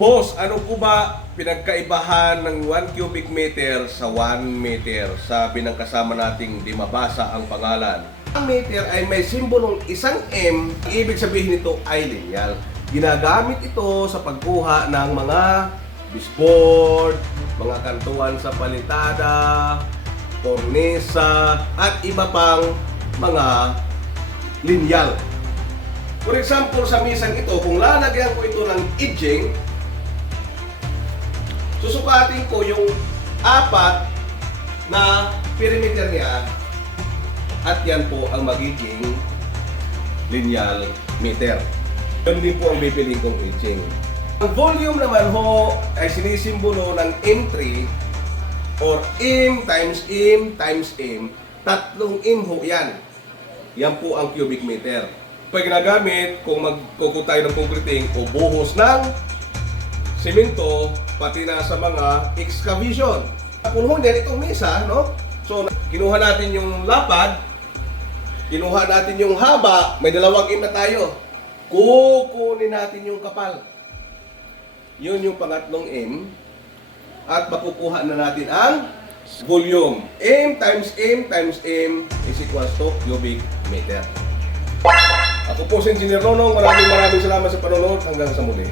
Boss, ano po ba pinagkaibahan ng 1 cubic meter sa 1 meter? Sabi ng kasama nating di mabasa ang pangalan. Ang meter ay may simbolong isang M, ibig sabihin nito ay lineal. Ginagamit ito sa pagkuha ng mga bisboard, mga kantuan sa palitada, kornesa, at iba pang mga lineal. For example, sa misang ito, kung lalagyan ko ito ng edging, susukatin ko yung apat na perimeter niya at yan po ang magiging lineal meter. Yan din po ang bipiling kong edging. Ang volume naman ho ay sinisimbolo ng M3 or M times M times M. Tatlong M ho yan. Yan po ang cubic meter. Pag ginagamit kung magkukuha tayo ng concreting o buhos ng semento, pati na sa mga excavation. Napunhon din itong mesa, no? So, kinuha natin yung lapad, kinuha natin yung haba, may dalawang M na tayo. Kukunin natin yung kapal. Yun yung pangatlong M. At makukuha na natin ang volume. M times M times M is equals to cubic meter. Ako po si Engineer Ronong. Maraming salamat sa panonood. Hanggang sa muli.